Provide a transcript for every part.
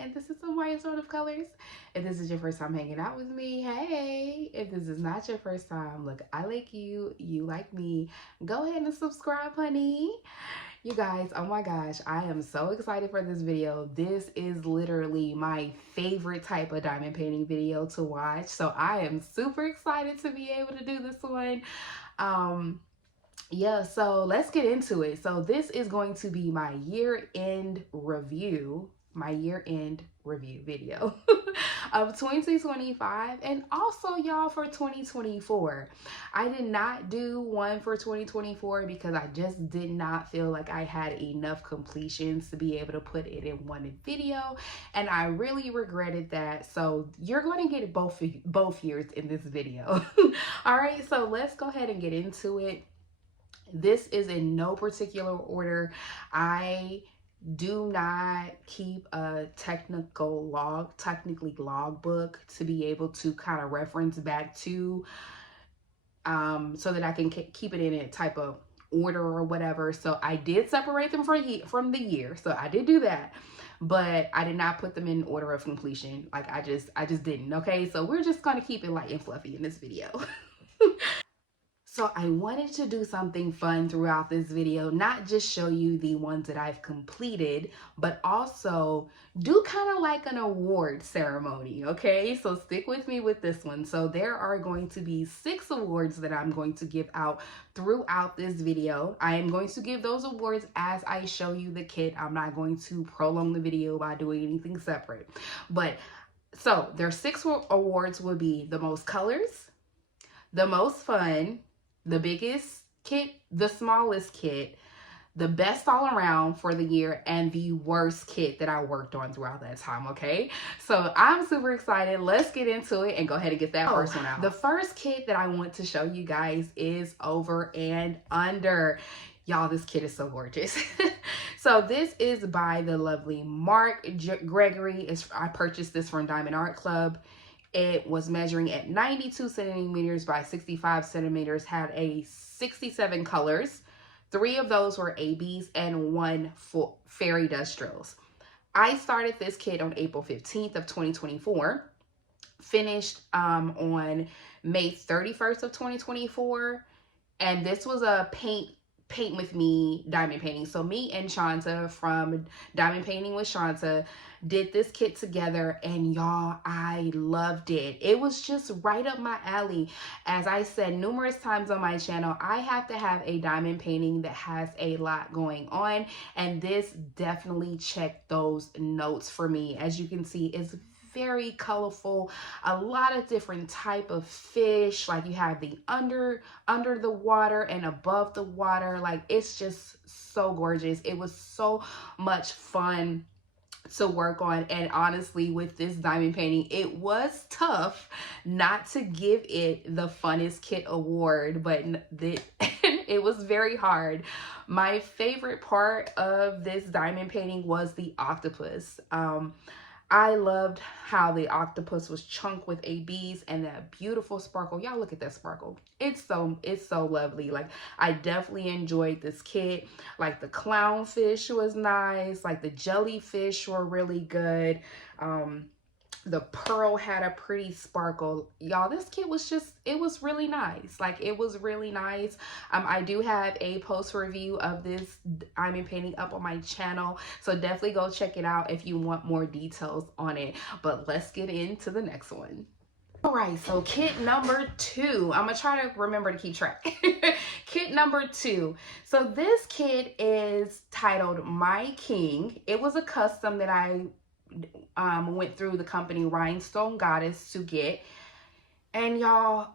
and this is some white sort of colors. If this is your first time hanging out with me, hey. If this is not your first time, look, I like you, you like me. Go ahead and subscribe, honey. You guys, oh my gosh, I am so excited for this video. This is literally my favorite type of diamond painting video to watch. So I am super excited to be able to do this one. Yeah, so let's get into it. So this is going to be my year-end review, video of 2025, and also y'all for 2024. I did not do one for 2024 because I just did not feel like I had enough completions to be able to put it in one video, and I really regretted that. So you're going to get both years in this video. All right, so let's go ahead and get into it. This is in no particular order. I do not keep a technically logbook to be able to kind of reference back to, so that I can keep it in a type of order or whatever. So I did separate them from the year. So I did do that, but I did not put them in order of completion. Like I just didn't. Okay, so we're just gonna keep it light and fluffy in this video. So I wanted to do something fun throughout this video, not just show you the ones that I've completed, but also do kind of like an award ceremony, okay? So stick with me with this one. So there are going to be 6 awards that I'm going to give out throughout this video. I am going to give those awards as I show you the kit. I'm not going to prolong the video by doing anything separate. But so their 6 awards will be the most colors, the most fun, the biggest kit, the smallest kit, the best all around for the year, and the worst kit that I worked on throughout that time, okay? So I'm super excited. Let's get into it and go ahead and get that first one out. The first kit that I want to show you guys is Over and Under. Y'all, this kit is so gorgeous. So this is by the lovely Mark Gregory. I purchased this from Diamond Art Club. It was measuring at 92 centimeters by 65 centimeters, had 67 colors. 3 of those were ABs and 1 fairy dust drills. I started this kit on April 15th of 2024, finished on May 31st of 2024, and this was a paint with me diamond painting. So me and Shanta from Diamond Painting with Shanta did this kit together, and y'all, I loved it. It was just right up my alley. As I said numerous times on my channel, I have to have a diamond painting that has a lot going on, and this definitely checked those notes for me. As you can see, it's very colorful, a lot of different type of fish. Like you have the under the water and above the water. Like it's just so gorgeous. It was so much fun to work on, and honestly, with this diamond painting, it was tough not to give it the funnest kit award, but it was very hard. My favorite part of this diamond painting was the octopus. I loved how the octopus was chunked with ABs and that beautiful sparkle. Y'all look at that sparkle. It's so lovely. Like I definitely enjoyed this kit. Like the clownfish was nice. Like the jellyfish were really good. The pearl had a pretty sparkle. Y'all, this kit was it was really nice. Like it was really nice. I do have a post review of this diamond painting up on my channel, so definitely go check it out if you want more details on it. But let's get into the next one. All right, so kit number 2. I'm gonna try to remember to keep track. Kit number 2. So this kit is titled My King. It was a custom that I went through the company Rhinestone Goddess to get. And y'all,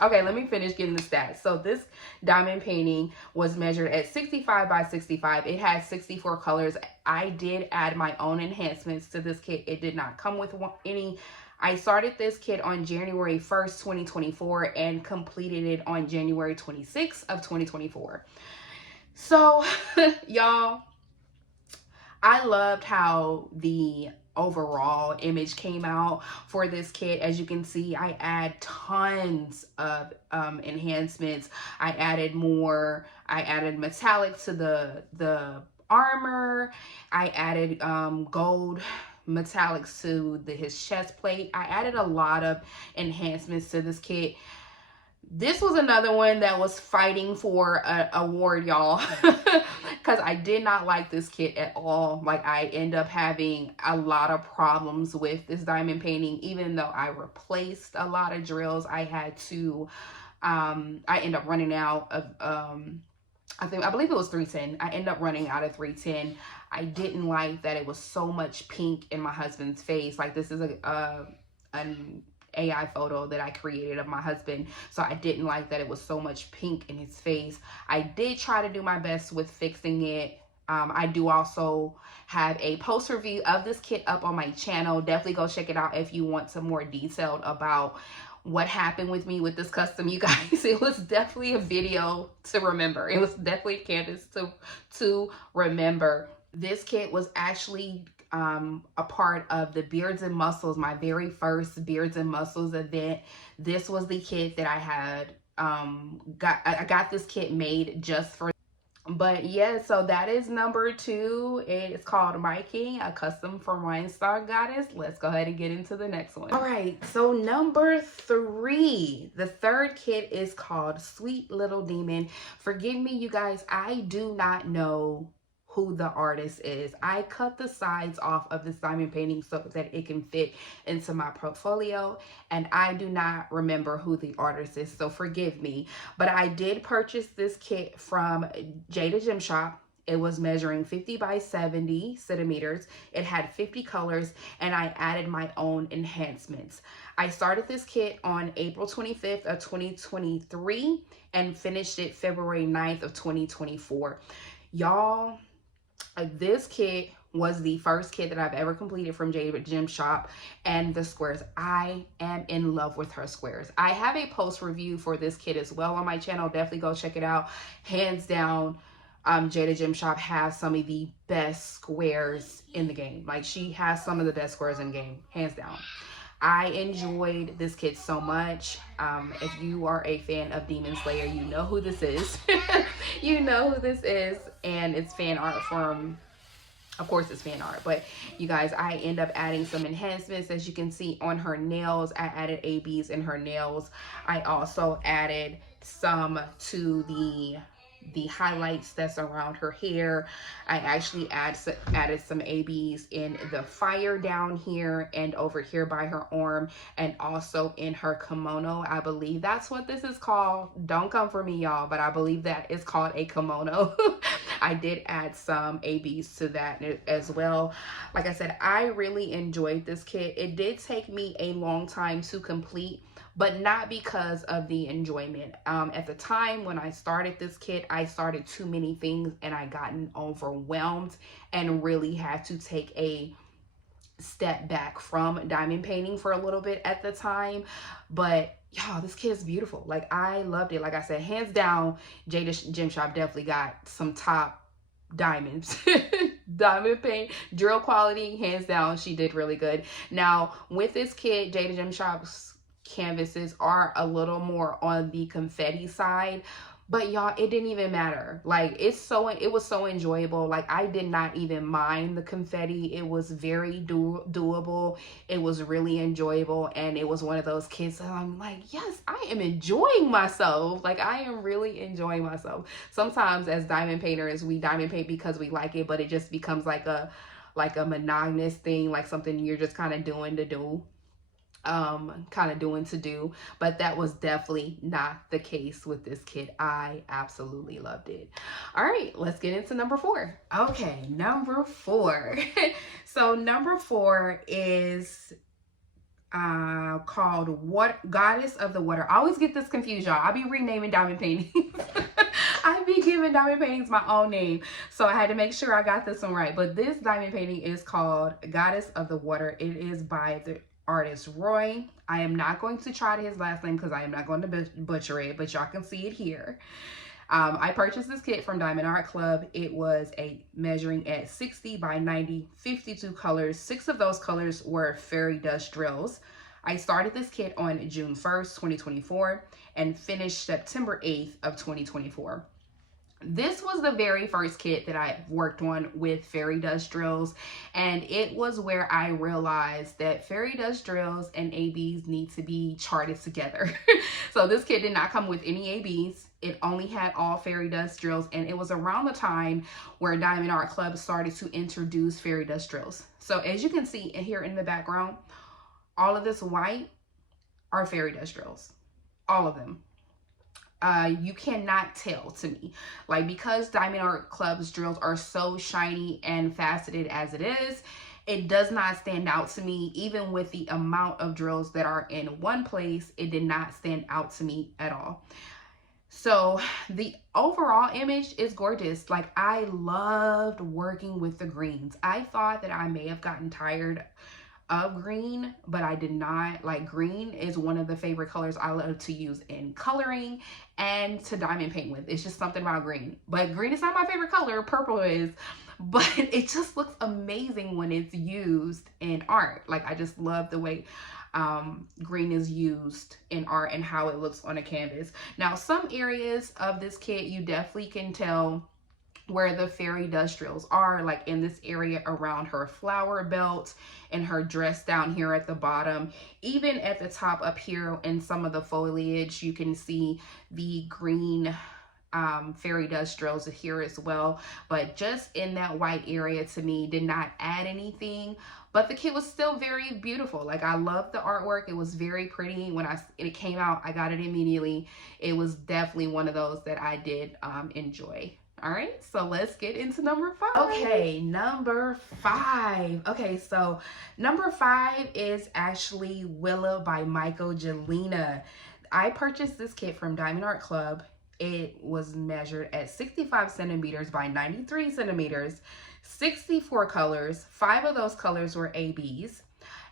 okay, let me finish getting the stats. So this diamond painting was measured at 65 by 65. It had 64 colors. I did add my own enhancements to this kit. It did not come with any. I started this kit on January 1st, 2024 and completed it on January 26th of 2024. So y'all, I loved how the overall image came out for this kit. As you can see, I add tons of enhancements. I added metallic to the armor. I added gold metallics to his chest plate. I added a lot of enhancements to this kit. This was another one that was fighting for an award, y'all, because I did not like this kit at all. Like, I end up having a lot of problems with this diamond painting. Even though I replaced a lot of drills, I had to, I end up running out of, I believe it was 310. I ended up running out of 310. I didn't like that it was so much pink in my husband's face. Like, this is an AI photo that I created of my husband, so I didn't like that it was so much pink in his face. I did try to do my best with fixing it. I do also have a post review of this kit up on my channel. Definitely go check it out if you want some more detailed about what happened with me with this custom, you guys. It was definitely a video to remember. It was definitely a canvas to remember. This kit was actually a part of the Beards and Muscles, my very first Beards and Muscles event. This was the kit that I had I got this kit made just for. But yeah, so that is number 2. It's called My King, a custom for Wine Star Goddess. Let's go ahead and get into the next one. All right, so number 3, the third kit is called Sweet Little Demon. Forgive me, you guys, I do not know who the artist is. I cut the sides off of this diamond painting so that it can fit into my portfolio, and I do not remember who the artist is, so forgive me. But I did purchase this kit from Jada Gem Shop. It was measuring 50 by 70 centimeters. It had 50 colors, and I added my own enhancements. I started this kit on April 25th of 2023 and finished it February 9th of 2024. Y'all, this kit was the first kit that I've ever completed from Jada Gem Shop, and the squares, I am in love with her squares. I have a post review for this kit as well on my channel. Definitely go check it out. Hands down, Jada Gem Shop has some of the best squares in the game. Like, she has some of the best squares in the game, hands down. I enjoyed this kit so much. If you are a fan of Demon Slayer, you know who this is. You know who this is, and it's fan art from, of course it's fan art, but you guys, I end up adding some enhancements. As you can see on her nails, I added ABs in her nails. I also added some to the highlights that's around her hair. I actually added some ABs in the fire down here and over here by her arm, and also in her kimono. I believe that's what this is called. Don't come for me, y'all, but I believe that is called a kimono. I did add some ABs to that as well. Like I said, I really enjoyed this kit. It did take me a long time to complete, but not because of the enjoyment. At the time when I started this kit, I started too many things and I gotten overwhelmed and really had to take a step back from diamond painting for a little bit at the time. But y'all, this kit is beautiful. Like, I loved it. Like I said, hands down, Jada Gem Shop definitely got some top diamonds. Diamond paint, drill quality, hands down, she did really good. Now, with this kit, Jada Gem Shop's canvases are a little more on the confetti side, but y'all, it didn't even matter. Like, it was so enjoyable. Like, I did not even mind the confetti. It was very doable. It was really enjoyable, and it was one of those kits that I'm like, yes, I am enjoying myself. Like, I am really enjoying myself. Sometimes as diamond painters, we diamond paint because we like it, but it just becomes like a monotonous thing, like something you're just kind of doing to do. But that was definitely not the case with this kit. I absolutely loved it. All right, let's get into number 4. Okay, number 4. So number 4 is called Goddess of the Water. I always get this confused, y'all. I'll be renaming diamond paintings. I be giving diamond paintings my own name, so I had to make sure I got this one right. But this diamond painting is called Goddess of the Water. It is by the artist Roy. I am not going to try his last name because I am not going to butcher it, but y'all can see it here. I purchased this kit from Diamond Art Club. It was measuring at 60 by 90, 52 colors. 6 of those colors were fairy dust drills. I started this kit on June 1st, 2024 and finished September 8th of 2024. This was the very first kit that I worked on with fairy dust drills, and it was where I realized that fairy dust drills and ABs need to be charted together. So this kit did not come with any ABs. It only had all fairy dust drills, and it was around the time where Diamond Art Club started to introduce fairy dust drills. So as you can see here in the background, all of this white are fairy dust drills, all of them. You cannot tell to me, like, because Diamond Art Club's drills are so shiny and faceted as it is, it does not stand out to me. Even with the amount of drills that are in one place, it did not stand out to me at all. So the overall image is gorgeous. Like, I loved working with the greens. I thought that I may have gotten tired of green, but I did not. Like, green is one of the favorite colors I love to use in coloring and to diamond paint with. It's just something about green. But green is not my favorite color, purple is. But it just looks amazing when it's used in art. Like, I just love the way green is used in art and how it looks on a canvas. Now, some areas of this kit you definitely can tell where the fairy dust drills are, like in this area around her flower belt and her dress down here at the bottom. Even at the top up here in some of the foliage, you can see the green fairy dust drills here as well. But just in that white area, to me, did not add anything. But the kit was still very beautiful. Like, I loved the artwork. It was very pretty. When it came out, I got it immediately. It was definitely one of those that I did enjoy. All right, so let's get into number 5. Okay, number 5. Okay, so number 5 is actually Willow by Michael Gelina. I purchased this kit from Diamond Art Club. It was measured at 65 centimeters by 93 centimeters, 64 colors. 5 of those colors were ABs.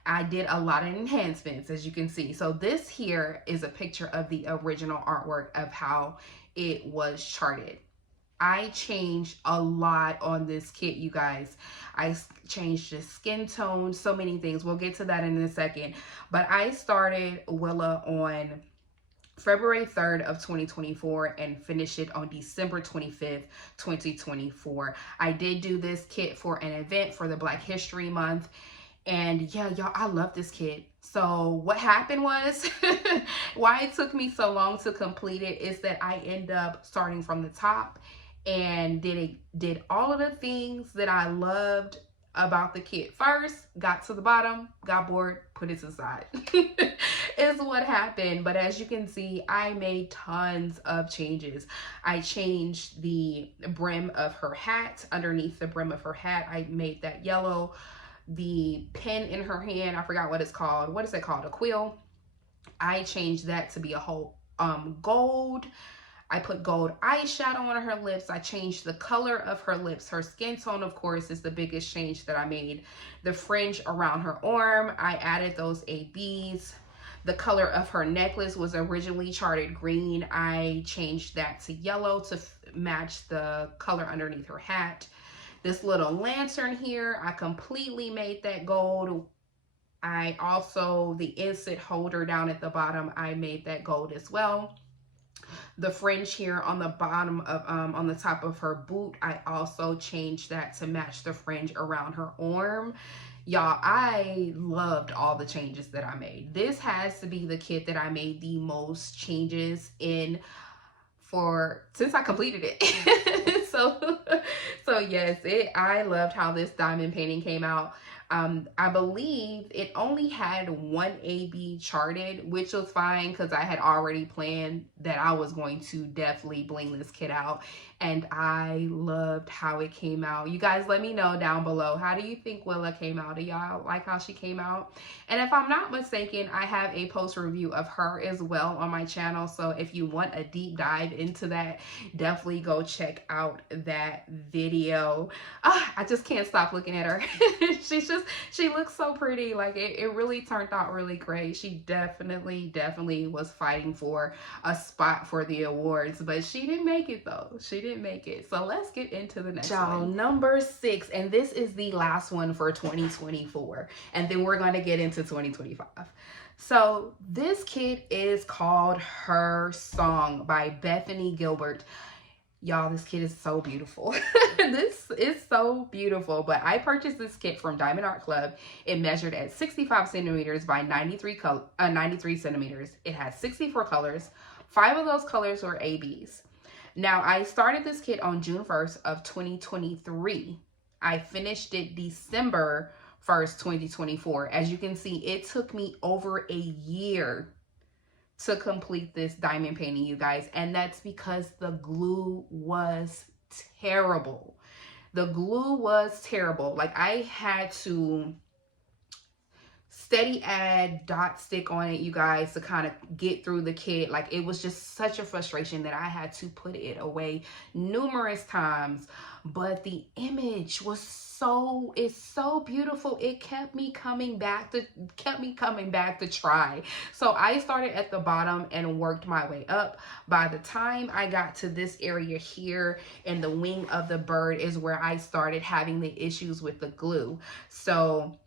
I did a lot of enhancements, as you can see. So this here is a picture of the original artwork of how it was charted. I changed a lot on this kit, you guys. I changed the skin tone, so many things. We'll get to that in a second. But I started Willow on February 3rd of 2024 and finished it on December 25th, 2024. I did do this kit for an event for the Black History Month. And yeah, y'all, I love this kit. So what happened was, why it took me so long to complete it is that I end up starting from the top and did all of the things that I loved about the kit first, got to the bottom, got bored, put it to the side. Is what happened. But as you can see, I made tons of changes. I changed the brim of her hat. Underneath the brim of her hat, I made that yellow. The pen in her hand, I forgot what it's called. What is it called? A quill. I changed that to be a whole gold. I put gold eyeshadow on her lips. I changed the color of her lips. Her skin tone, of course, is the biggest change that I made. The fringe around her arm, I added those ABs. The color of her necklace was originally charted green. I changed that to yellow to match the color underneath her hat. This little lantern here, I completely made that gold. I also, the insert holder down at the bottom, I made that gold as well. The fringe here on the bottom of on the top of her boot, I also changed that to match the fringe around her arm. Y'all, I loved all the changes that I made. This has to be the kit that I made the most changes in since I completed it. so yes, I loved how this diamond painting came out. I believe it only had one AB charted, which was fine because I had already planned that I was going to definitely bling this kit out, and I loved how it came out. You guys let me know down below, how do you think Willow came out? Do y'all like how she came out? And if I'm not mistaken, I have a post review of her as well on my channel, so if you want a deep dive into that, definitely go check out that video. I just can't stop looking at her. She looks so pretty. Like, it really turned out really great. She definitely was fighting for a spot for the awards, but she didn't make it though. She didn't make it. So let's get into the next one. Number 6, and this is the last one for 2024, and then we're going to get into 2025. So this kit is called Her Song by Bethany Gilbert. Y'all, this kit is so beautiful. This is so beautiful. But I purchased this kit from Diamond Art Club. It measured at 65 centimeters by 93 centimeters. It has 64 colors. 5 of those colors were ABs. Now, I started this kit on June 1st of 2023. I finished it December 1st, 2024. As you can see, it took me over a year to complete this diamond painting, you guys, and that's because the glue was terrible. The glue was terrible. Like, I had to steady add dot stick on it, you guys, to kind of get through the kit. Like, it was just such a frustration that I had to put it away numerous times. But the image was it's so beautiful. It kept me coming back to try. So I started at the bottom and worked my way up. By the time I got to this area here in the wing of the bird is where I started having the issues with the glue. So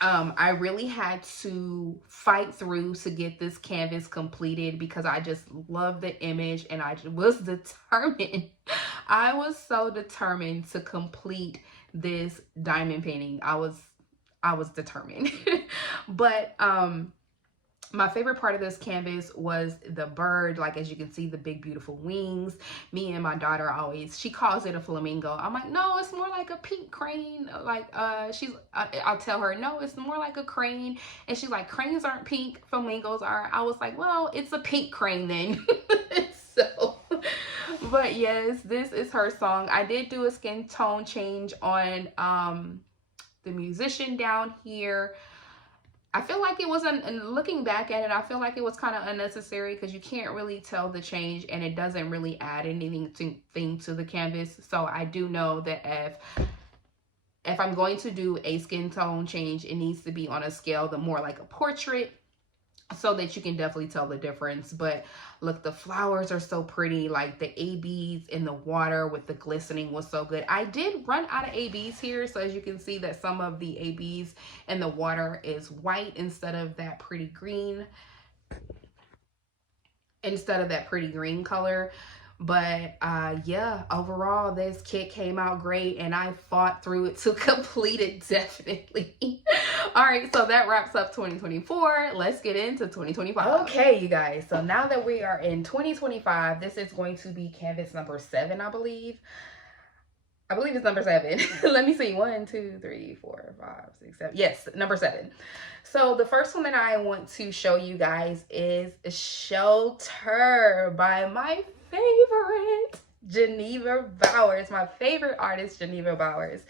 I really had to fight through to get this canvas completed because I just love the image and I was determined. I was so determined to complete this diamond painting. I was determined. But my favorite part of this canvas was the bird. Like, as you can see, the big beautiful wings. Me and my daughter she calls it a flamingo. I'm like, no, it's more like a pink crane. Like, I'll tell her, no, it's more like a crane. And she's like, cranes aren't pink, flamingos are. I was like, well, it's a pink crane then. So, but yes, this is her song. I did do a skin tone change on the musician down here. I feel like it wasn't, looking back at it, I feel like it was kind of unnecessary because you can't really tell the change and it doesn't really add anything to the canvas. So I do know that if I'm going to do a skin tone change, it needs to be on a scale the more like a portrait, so that you can definitely tell the difference. But look, the flowers are so pretty. Like, the ABs in the water with the glistening was so good. I did run out of ABs here, so as you can see that some of the ABs in the water is white instead of that pretty green color. But yeah, overall this kit came out great and I fought through it to complete it, definitely. All right, so that wraps up 2024. Let's get into 2025. Okay, you guys, so now that we are in 2025, this is going to be canvas number 7, I believe it's number 7. Let me see. 1, 2, 3, 4, 5, 6, 7. Yes, number 7. So the first one that I want to show you guys is Shelter by my favorite Geneva Bowers, my favorite artist, Geneva Bowers.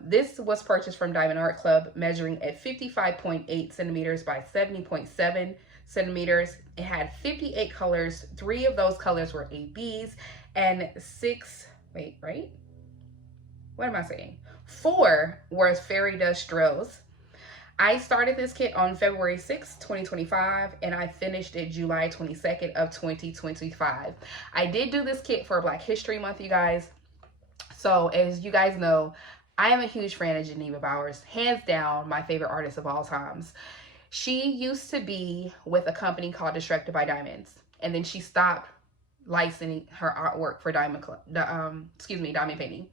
This was purchased from Diamond Art Club, measuring at 55.8 centimeters by 70.7 centimeters. It had 58 colors. 3 of those colors were ABs and 4 were fairy dust drills. I started this kit on February 6, 2025, and I finished it July 22nd of 2025. I did do this kit for Black History Month, you guys. So as you guys know, I am a huge fan of Geneva Bowers, hands down my favorite artist of all times. She used to be with a company called Distracted by Diamonds, and then she stopped licensing her artwork for diamond painting.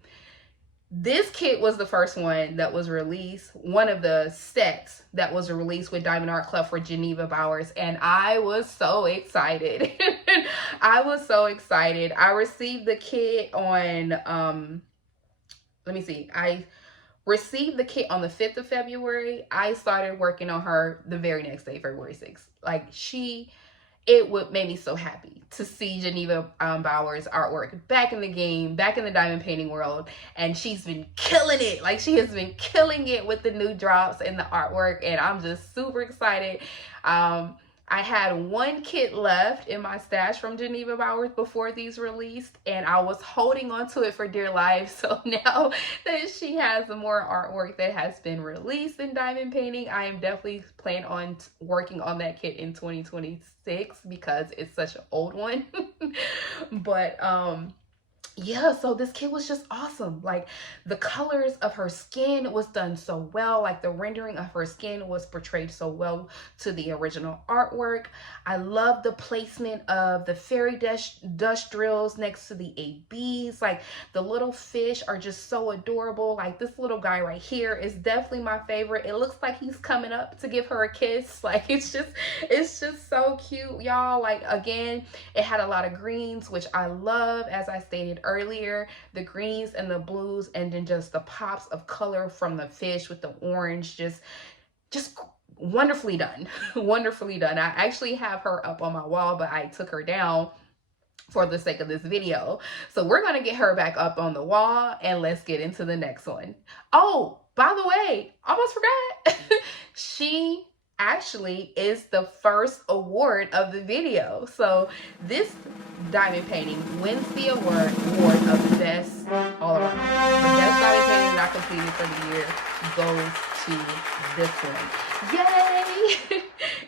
This kit was the first one that was released, one of the sets that was released with Diamond Art Club for Geneva Bowers, and I was so excited. I was so excited. I received the kit on, I received the kit on the 5th of February. I started working on her the very next day, February 6th. Like, it would make me so happy to see Geneva Bowers' artwork back in the game, back in the diamond painting world. And she's been killing it. Like, she has been killing it with the new drops and the artwork. And I'm just super excited. I had 1 kit left in my stash from Geneva Bowers before these released, and I was holding on to it for dear life. So now that she has more artwork that has been released in diamond painting, I am definitely planning on working on that kit in 2026 because it's such an old one. But yeah, so this kid was just awesome. Like, the colors of her skin was done so well. Like, the rendering of her skin was portrayed so well to the original artwork. I love the placement of the fairy dust drills next to the ABs. Like, the little fish are just so adorable. Like, this little guy right here is definitely my favorite. It looks like he's coming up to give her a kiss. Like, it's just so cute, y'all. Like, again, it had a lot of greens, which I love, as I stated earlier, the greens and the blues, and then just the pops of color from the fish with the orange, just wonderfully done. Wonderfully done. I actually have her up on my wall, but I took her down for the sake of this video. So we're gonna get her back up on the wall, and let's get into the next one. Oh, by the way, almost forgot. She actually is the first award of the video. So this diamond painting wins the award of the best all around. The best diamond painting that I completed for the year goes to this one. Yay!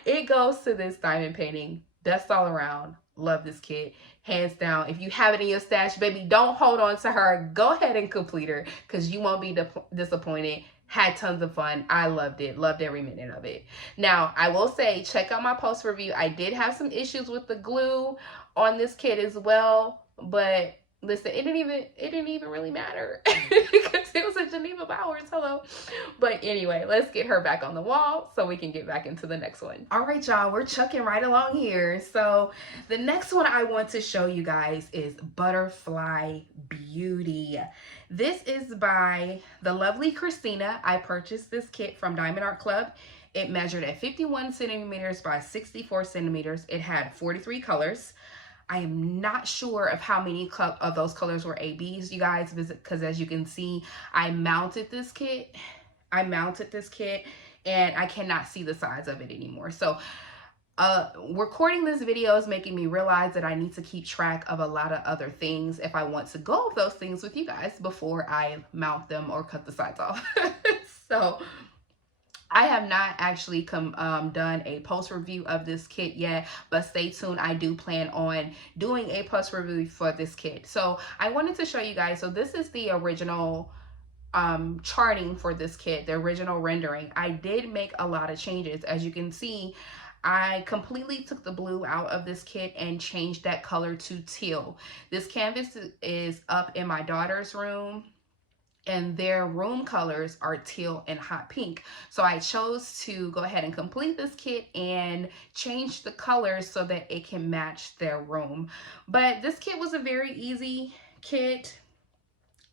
It goes to this diamond painting. Best all around. Love this kit. Hands down. If you have it in your stash, baby, don't hold on to her. Go ahead and complete her, because you won't be disappointed. Had tons of fun. I loved it. Loved every minute of it. Now, I will say, check out my post review. I did have some issues with the glue on this kit as well, but listen, it didn't even really matter because it was a Geneva Bowers. Hello. But anyway, let's get her back on the wall so we can get back into the next one. All right, y'all, we're chucking right along here. So the next one I want to show you guys is Butterfly Beauty. This is by the lovely Christina. I purchased this kit from Diamond Art Club. It measured at 51 centimeters by 64 centimeters. It had 43 colors. I am not sure of how many of those colors were ABs, you guys, because as you can see, I mounted this kit, and I cannot see the size of it anymore. So recording this video is making me realize that I need to keep track of a lot of other things if I want to go over those things with you guys before I mount them or cut the sides off. So I have not actually done a post review of this kit yet, but stay tuned. I do plan on doing a post review for this kit. So I wanted to show you guys. So this is the original charting for this kit, the original rendering. I did make a lot of changes. As you can see, I completely took the blue out of this kit and changed that color to teal. This canvas is up in my daughter's room, and their room colors are teal and hot pink. So I chose to go ahead and complete this kit and change the colors so that it can match their room. But this kit was a very easy kit.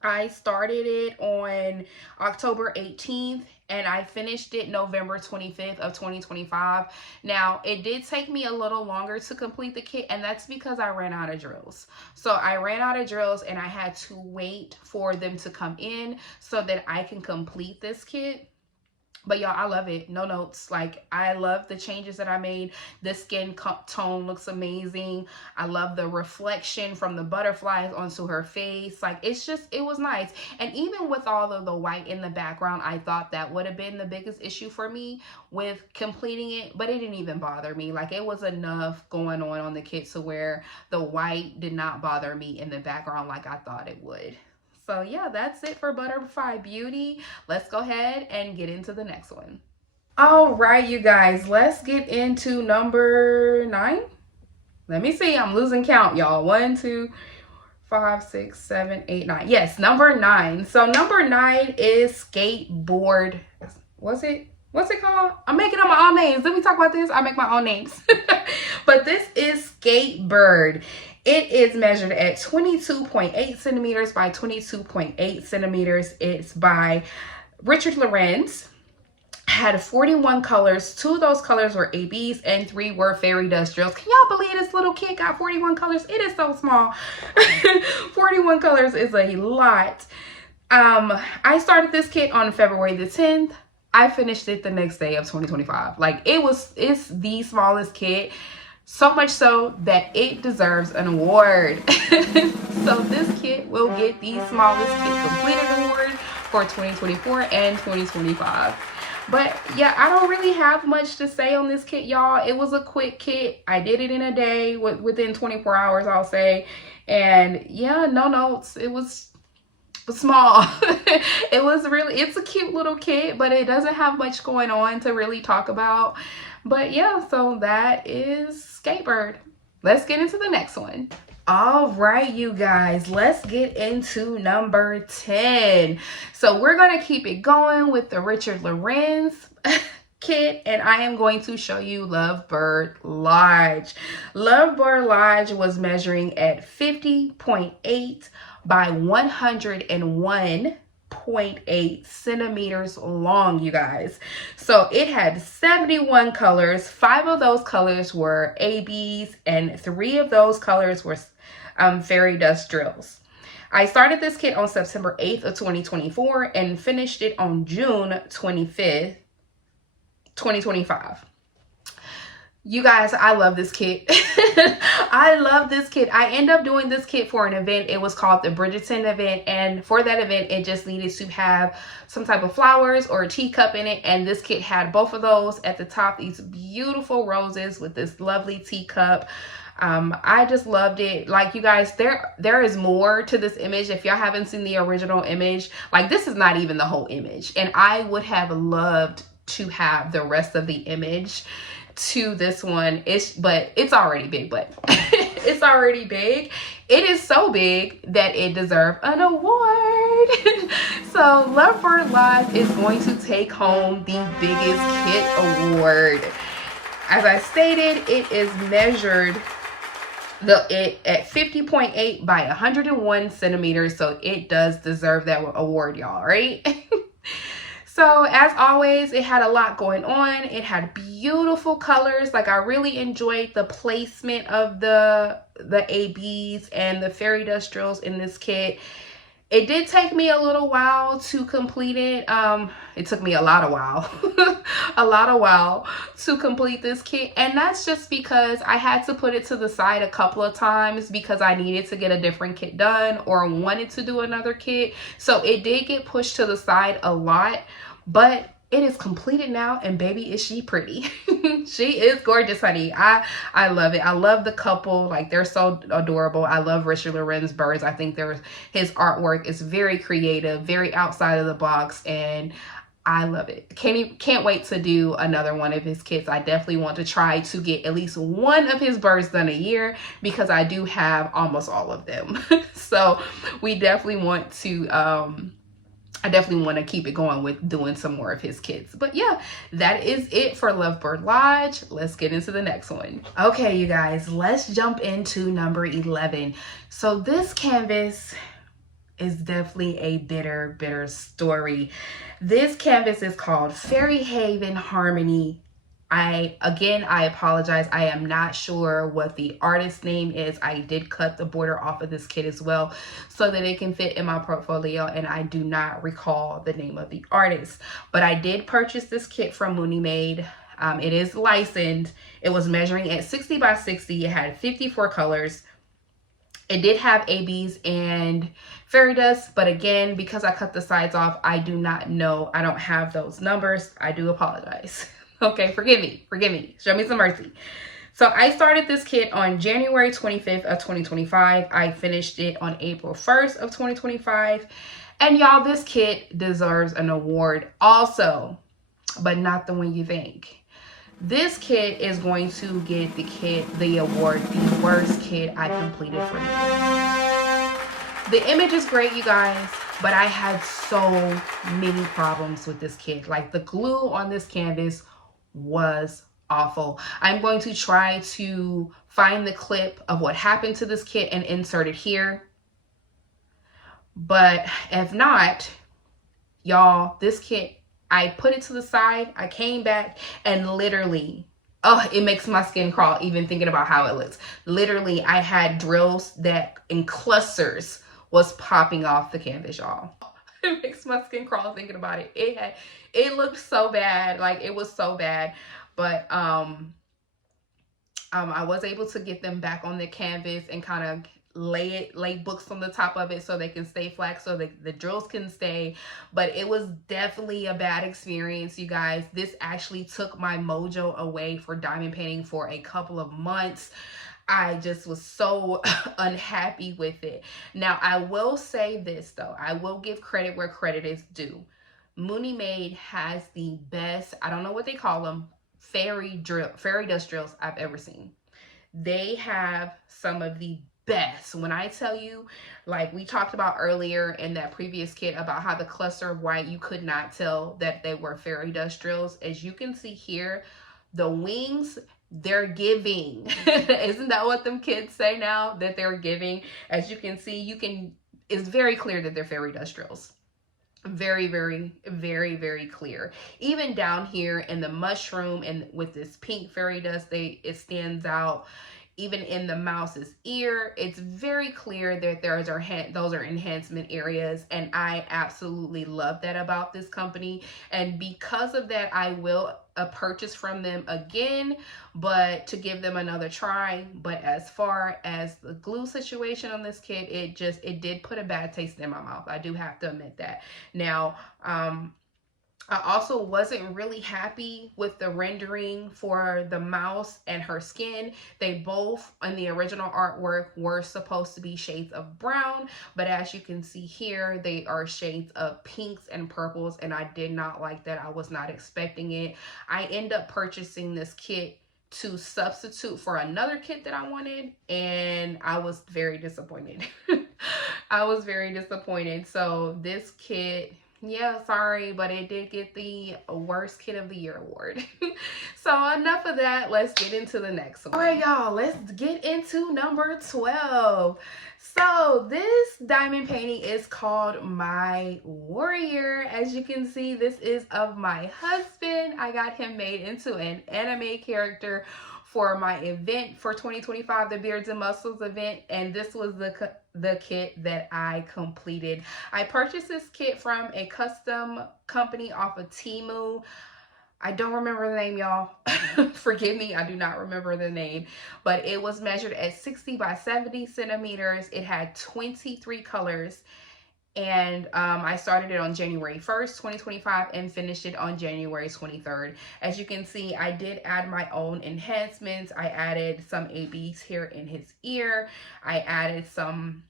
I started it on October 18th and I finished it November 25th of 2025. Now, it did take me a little longer to complete the kit, and that's because I ran out of drills. So I ran out of drills and I had to wait for them to come in so that I can complete this kit. But y'all, I love it. No notes. Like, I love the changes that I made. The skin tone looks amazing. I love the reflection from the butterflies onto her face. Like, it was nice. And even with all of the white in the background, I thought that would have been the biggest issue for me with completing it, but it didn't even bother me. Like, it was enough going on the kit to where the white did not bother me in the background like I thought it would. So yeah, that's it for Butterfly Beauty. Let's go ahead and get into the next one. All right, you guys, let's get into number 9. Let me see, I'm losing count, y'all. 1, 2, 5, 6, 7, 8, 9. Yes, number 9. So number 9 is Skateboard. What's it called? I'm making up my own names. Did we talk about this? I make my own names. But this is Skatebird. It is measured at 22.8 centimeters by 22.8 centimeters. It's by Richard Lorenz. Had 41 colors. 2 of those colors were ABs and 3 were fairy dust drills. Can y'all believe this little kid got 41 colors? It is so small. 41 colors is a lot. I started this kit on February the 10th. I finished it the next day of 2025. Like, it's the smallest kit. So much so that it deserves an award. So this kit will get the smallest kit completed award for 2024 and 2025. But yeah, I don't really have much to say on this kit, y'all. It was a quick kit. I did it in a day, within 24 hours, I'll say. And yeah, no notes. It was small. It's a cute little kit, but it doesn't have much going on to really talk about. But yeah, so that is Skatebird. Let's get into the next one. All right, you guys, let's get into number 10. So we're going to keep it going with the Richard Lorenz kit, and I am going to show you Lovebird Lodge. Lovebird Lodge was measuring at 50.8 by 101.8 centimeters long, you guys. So it had 71 colors. 5 of those colors were ABs, and 3 of those colors were fairy dust drills. I started this kit on September 8th of 2024 and finished it on June 25th, 2025. You guys, I love this kit. I love this kit. I end up doing this kit for an event. It was called the Bridgerton event. And for that event, it just needed to have some type of flowers or a teacup in it. And this kit had both of those at the top, these beautiful roses with this lovely teacup. I just loved it. Like, you guys, there is more to this image. If y'all haven't seen the original image, like, this is not even the whole image. And I would have loved to have the rest of the image to this one. But it's already big, but it's already big. It is so big that it deserves an award. So Lovebird Lodge is going to take home the biggest kit award. As I stated, it is measured at 50.8 by 101 centimeters. So it does deserve that award, y'all, right? So as always, it had a lot going on. It had beautiful colors. Like, I really enjoyed the placement of the ABs and the fairy dust drills in this kit. It did take me a little while to complete it. It took me a lot of while, to complete this kit. And that's just because I had to put it to the side a couple of times because I needed to get a different kit done or wanted to do another kit. So it did get pushed to the side a lot, but it is completed now, and baby, is she pretty. She is gorgeous, honey. I love it. I love the couple. Like, they're so adorable. I love Richard Lorenz birds. I think his artwork is very creative, very outside of the box, and I love it. Can't wait to do another one of his kits. I definitely want to try to get at least one of his birds done a year because I do have almost all of them. So we definitely want to I definitely want to keep it going with doing some more of his kits. But yeah, that is it for Lovebird Lodge. Let's get into the next one. Okay, you guys, let's jump into number 11. So this canvas is definitely a bitter story. This canvas is called Fairy Haven Harmony. I apologize. I am not sure what the artist name is. I did cut the border off of this kit as well so that it can fit in my portfolio, and I do not recall the name of the artist. But I did purchase this kit from Mooney Made. It is licensed. It was measuring at 60 by 60. It had 54 colors. It did have ABs and fairy dust, but again, because I cut the sides off, I do not know. I don't have those numbers. I do apologize. Okay, forgive me, show me some mercy. So I started this kit on January 25th of 2025. I finished it on April 1st of 2025. And y'all, this kit deserves an award also, but not the one you think. This kit is going to get the award, the worst kit I completed for you. The image is great, you guys, but I had so many problems with this kit. Like, the glue on this canvas was awful. I'm going to try to find the clip of what happened to this kit and insert it here. But if not, y'all, this kit, I put it to the side, I came back, and literally, oh, it makes my skin crawl even thinking about how it looks. Literally, I had drills that in clusters was popping off the canvas, y'all. It makes my skin crawl thinking about it. It looked so bad. Like, it was so bad. But I was able to get them back on the canvas and kind of lay books on the top of it so they can stay flat, so the drills can stay. But it was definitely a bad experience, you guys. This actually took my mojo away for diamond painting for a couple of months. I just was so unhappy with it. Now, I will say this though. I will give credit where credit is due. Mooney Maid has the best, I don't know what they call them, fairy dust drills I've ever seen. They have some of the best. When I tell you, like we talked about earlier in that previous kit about how the cluster of white, you could not tell that they were fairy dust drills. As you can see here, the wings, they're giving. Isn't that what them kids say now, that they're giving? As you can see, it's very clear that they're fairy dust drills. Very, very, very, very clear. Even down here in the mushroom and with this pink fairy dust, it stands out. Even in the mouse's ear, it's very clear that those are enhancement areas, and I absolutely love that about this company. And because of that, I will purchase from them again, but to give them another try. But as far as the glue situation on this kit, it did put a bad taste in my mouth. I do have to admit that. Now, I also wasn't really happy with the rendering for the mouse and her skin. They both, in the original artwork, were supposed to be shades of brown, but as you can see here, they are shades of pinks and purples, and I did not like that. I was not expecting it. I end up purchasing this kit to substitute for another kit that I wanted, and I was very disappointed. I was very disappointed. So this kit, yeah, sorry, but it did get the worst kit of the year award. So enough of that. Let's get into the next one. All right, y'all, let's get into number 12. So this diamond painting is called My Warrior. As you can see, this is of my husband. I got him made into an anime character for my event for 2025, the Beards and Muscles event, and this was the kit that I completed. I purchased this kit from a custom company off of Temu. I don't remember the name, y'all. Forgive me, I do not remember the name, but it was measured at 60 by 70 centimeters. It had 23 colors. And I started it on January 1st, 2025 and finished it on January 23rd. As you can see, I did add my own enhancements. I added some ABs here in his ear. I added some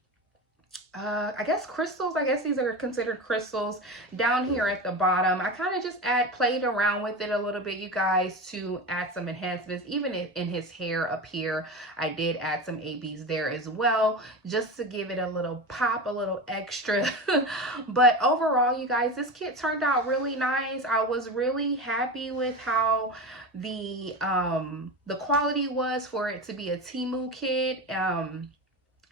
I guess crystals. I guess these are considered crystals down here at the bottom. I kind of just played around with it a little bit, you guys, to add some enhancements. Even in his hair up here, I did add some ABs there as well, just to give it a little pop, a little extra. But overall, you guys, this kit turned out really nice. I was really happy with how the quality was for it to be a Temu kit.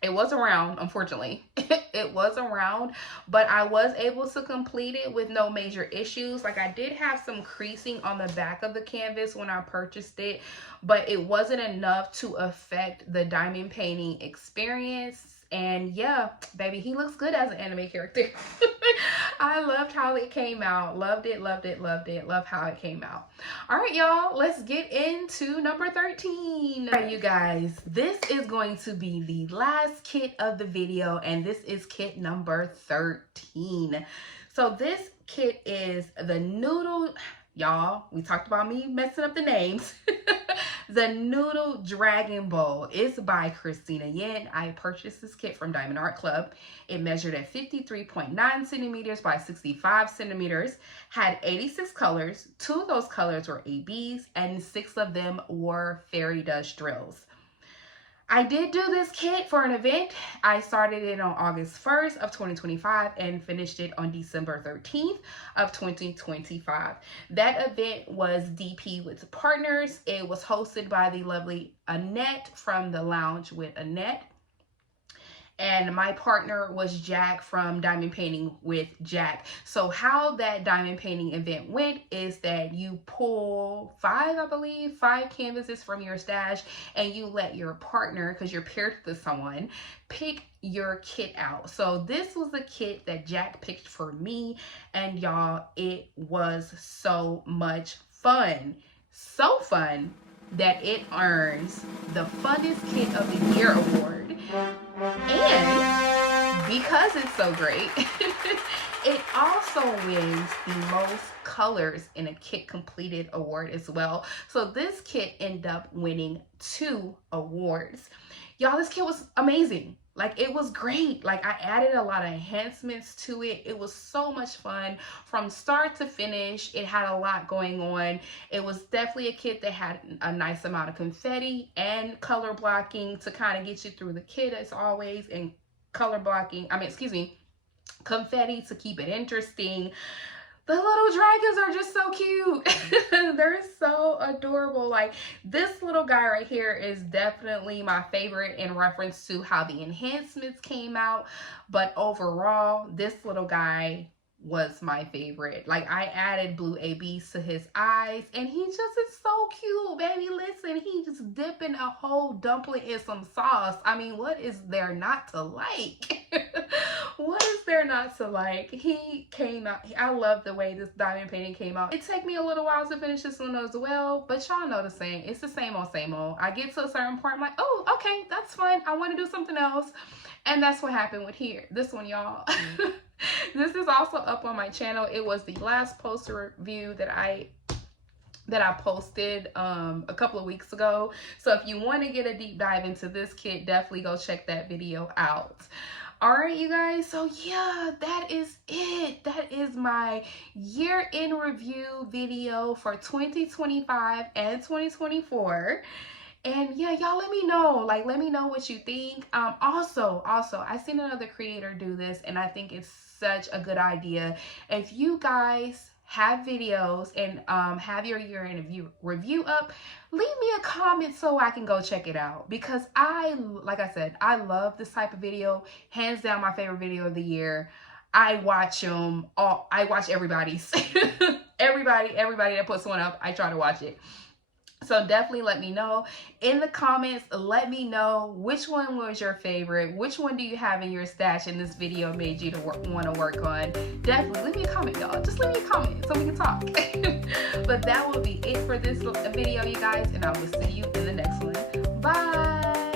It was around, unfortunately. It was around, but I was able to complete it with no major issues. Like, I did have some creasing on the back of the canvas when I purchased it, but it wasn't enough to affect the diamond painting experience. And yeah, baby, he looks good as an anime character. I loved how it came out. Loved it, loved it, loved it. Love how it came out. All right, y'all, let's get into number 13. All right, you guys, this is going to be the last kit of the video, and this is kit number 13. So this kit is the Noodle, y'all, we talked about me messing up the names. The Noodle Dragon Bowl is by Christina Yin. I purchased this kit from Diamond Art Club. It measured at 53.9 centimeters by 65 centimeters, had 86 colors. 2 of those colors were ABs, and 6 of them were fairy dust drills. I did do this kit for an event. I started it on August 1st of 2025 and finished it on December 13th of 2025. That event was DP with Partners. It was hosted by the lovely Annette from the Lounge with Annette. And my partner was Jack from Diamond Painting with Jack. So how that diamond painting event went is that you pull 5 canvases from your stash, and you let your partner, because you're paired with someone, pick your kit out. So this was the kit that Jack picked for me, and y'all, it was so much fun. So fun that it earns the Funnest Kit of the Year award. because it's so great. It also wins the most colors in a kit completed award as well. So this kit ended up winning 2 awards. Y'all, this kit was amazing. Like, it was great. Like, I added a lot of enhancements to it. It was so much fun from start to finish. It had a lot going on. It was definitely a kit that had a nice amount of confetti and color blocking to kind of get you through the kit as always, and color blocking, confetti to keep it interesting. The little dragons are just so cute. They're so adorable. Like, this little guy right here is definitely my favorite in reference to how the enhancements came out. But overall, this little guy was my favorite. Like, I added blue ABs to his eyes, and he just is so cute, baby. Listen, he just dipping a whole dumpling in some sauce. I mean, what is there not to like? What is there not to like? He came out. I love the way this diamond painting came out. It took me a little while to finish this one as well, but y'all know the same. It's the same old, same old. I get to a certain point, I'm like, oh, okay, that's fun. I want to do something else. And that's what happened with this one, y'all. This is also up on my channel. It was the last poster review that I posted a couple of weeks ago. So if you want to get a deep dive into this kit, definitely go check that video out. All right, you guys, so yeah, that is it. That is my year in review video for 2025 and 2024. And yeah, y'all let me know, let me know what you think. Also, I seen another creator do this, and I think it's such a good idea. If you guys have videos and have your year in review up, leave me a comment so I can go check it out, because like I said, I love this type of video. Hands down my favorite video of the year. I watch them all. I watch everybody's everybody that puts one up, I try to watch it. So definitely let me know in the comments. Let me know which one was your favorite. Which one do you have in your stash and this video made you to want to work on? Definitely leave me a comment, y'all. Just leave me a comment so we can talk. But that will be it for this video, you guys, and I will see you in the next one. Bye.